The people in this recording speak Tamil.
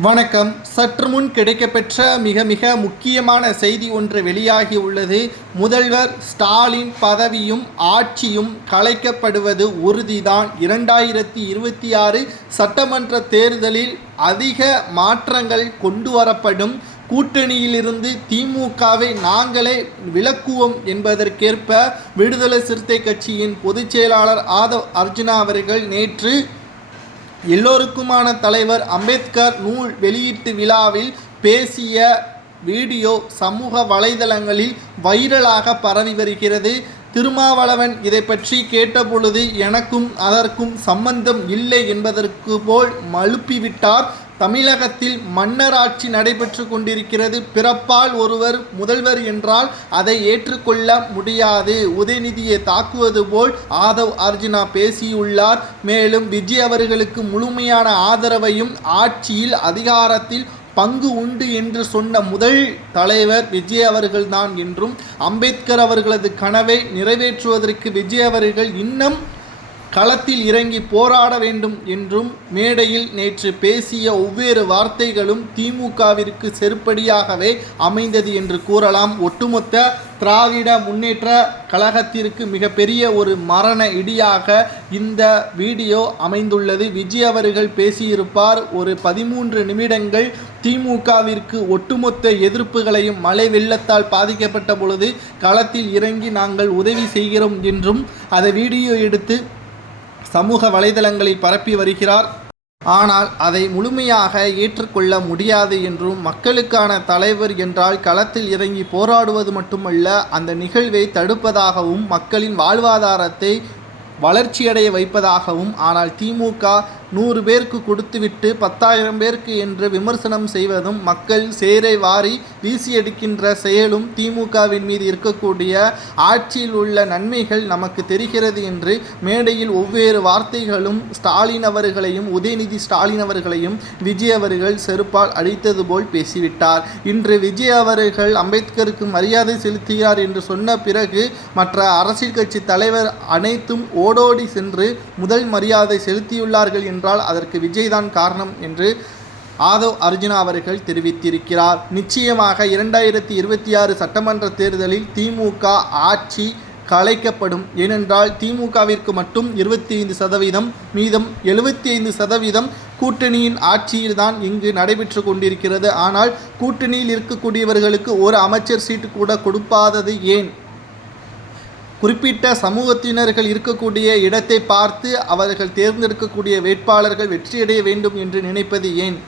வணக்கம். சற்று முன் கிடைக்கப்பெற்ற மிக மிக முக்கியமான செய்தி ஒன்று வெளியாகி உள்ளது. முதல்வர் ஸ்டாலின் பதவியும் ஆட்சியும் கலைக்கப்படுவது உறுதிதான். இரண்டாயிரத்தி இருபத்தி ஆறு சட்டமன்ற தேர்தலில் அதிக மாற்றங்கள் கொண்டு வரப்படும். கூட்டணியிலிருந்து திமுகவை நாங்களே விளக்குவோம் என்பதற்கேற்ப விடுதலை சிறுத்தை கட்சியின் பொதுச் செயலாளர் ஆதவ் அர்ஜுனா அவர்கள் நேற்று எல்லோருக்குமான தலைவர் அம்பேத்கர் நூல் வெளியீட்டு விழாவில் பேசிய வீடியோ சமூக வலைதளங்களில் வைரலாக பரவி வருகிறது. திருமாவளவன் இதை பற்றி கேட்டபொழுது எனக்கும் அதற்கும் சம்பந்தம் இல்லை என்பதற்கு போல் மழுப்பிவிட்டார் தமிழகத்தில் மன்னராட்சி நடைபெற்று கொண்டிருக்கிறது. பிறப்பால் ஒருவர் முதல்வர் என்றால் அதை ஏற்றுக்கொள்ள முடியாது. உதயநிதியை தாக்குவது போல் ஆதவ் அர்ஜுனா பேசியுள்ளார். மேலும் விஜய் அவர்களுக்கு முழுமையான ஆதரவையும் ஆட்சியில் அதிகாரத்தில் பங்கு உண்டு என்று சொன்ன முதல் தலைவர் விஜய் அவர்கள்தான் என்றும் அம்பேத்கர் அவர்களது கனவை நிறைவேற்றுவதற்கு விஜய் அவர்கள் இன்னும் களத்தில் இறங்கி போராட வேண்டும் என்றும் மேடையில் நேற்று பேசிய ஒவ்வேறு வார்த்தைகளும் திமுகவிற்கு செருப்படியாகவே அமைந்தது என்று கூறலாம். ஒட்டுமொத்த திராவிட முன்னேற்ற கழகத்திற்கு மிகப்பெரிய ஒரு மரண இடியாக இந்த வீடியோ அமைந்துள்ளது. விஜய் அவர்கள் பேசியிருப்பார் ஒரு பதிமூன்று நிமிடங்கள் திமுகவிற்கு ஒட்டுமொத்த எதிர்ப்புகளையும் மழை வெள்ளத்தால் பாதிக்கப்பட்ட பொழுது களத்தில் இறங்கி நாங்கள் உதவி செய்கிறோம் என்றும் அதை வீடியோ எடுத்து சமூக வலைதளங்களில் பரப்பி வருகிறார். ஆனால் அதை முழுமையாக ஏற்றுக்கொள்ள முடியாது என்றும் மக்களுக்கான தலைவர் என்றால் களத்தில் இறங்கி போராடுவது மட்டுமல்ல அந்த நிகழ்வை தடுப்பதாகவும் மக்களின் வாழ்வாதாரத்தை வளர்ச்சியடைய வைப்பதாகவும் ஆனால் திமுக நூறு பேருக்கு கொடுத்துவிட்டு பத்தாயிரம் பேருக்கு என்று விமர்சனம் செய்வதும் மக்கள் சேரை வாரி வீசியடிக்கின்ற செயலும் திமுகவின் மீது இருக்கக்கூடிய ஆட்சியில் உள்ள நன்மைகள் நமக்கு தெரிகிறது என்று மேடையில் ஒவ்வேறு வார்த்தைகளும் ஸ்டாலின் அவர்களையும் உதயநிதி ஸ்டாலின் அவர்களையும் விஜய் அவர்கள் செருப்பால் அடித்தது போல் பேசிவிட்டார். இன்று விஜய் அவர்கள் அம்பேத்கருக்கு மரியாதை செலுத்துகிறார் என்று சொன்ன பிறகு மற்ற அரசியல் கட்சி தலைவர் அனைத்தும் ஓடோடி சென்று முதல் மரியாதை செலுத்தியுள்ளார்கள் என்று என்றால் அதற்கு விஜய்தான் காரணம் என்று ஆதவ் அர்ஜுனா அவர்கள் தெரிவித்திருக்கிறார். நிச்சயமாக இரண்டாயிரத்தி இருபத்தி ஆறு சட்டமன்ற தேர்தலில் திமுக ஆட்சி கலைக்கப்படும். ஏனென்றால் திமுகவிற்கு மட்டும் இருபத்தி ஐந்து சதவீதம் மீதம் எழுபத்தி ஐந்து சதவீதம் கூட்டணியின் ஆட்சியில்தான் இங்கு நடைபெற்று கொண்டிருக்கிறது. ஆனால் கூட்டணியில் இருக்கக்கூடியவர்களுக்கு ஒரு அமைச்சர் சீட்டு கூட கொடுப்பாதது ஏன்? குறிப்பிட்ட சமூகத்தினர்கள் இருக்கக்கூடிய இடத்தை பார்த்து அவர்கள் தேர்ந்தெடுக்கக்கூடிய வேட்பாளர்கள் வெற்றியடைய வேண்டும் என்று நினைப்பது ஏன்?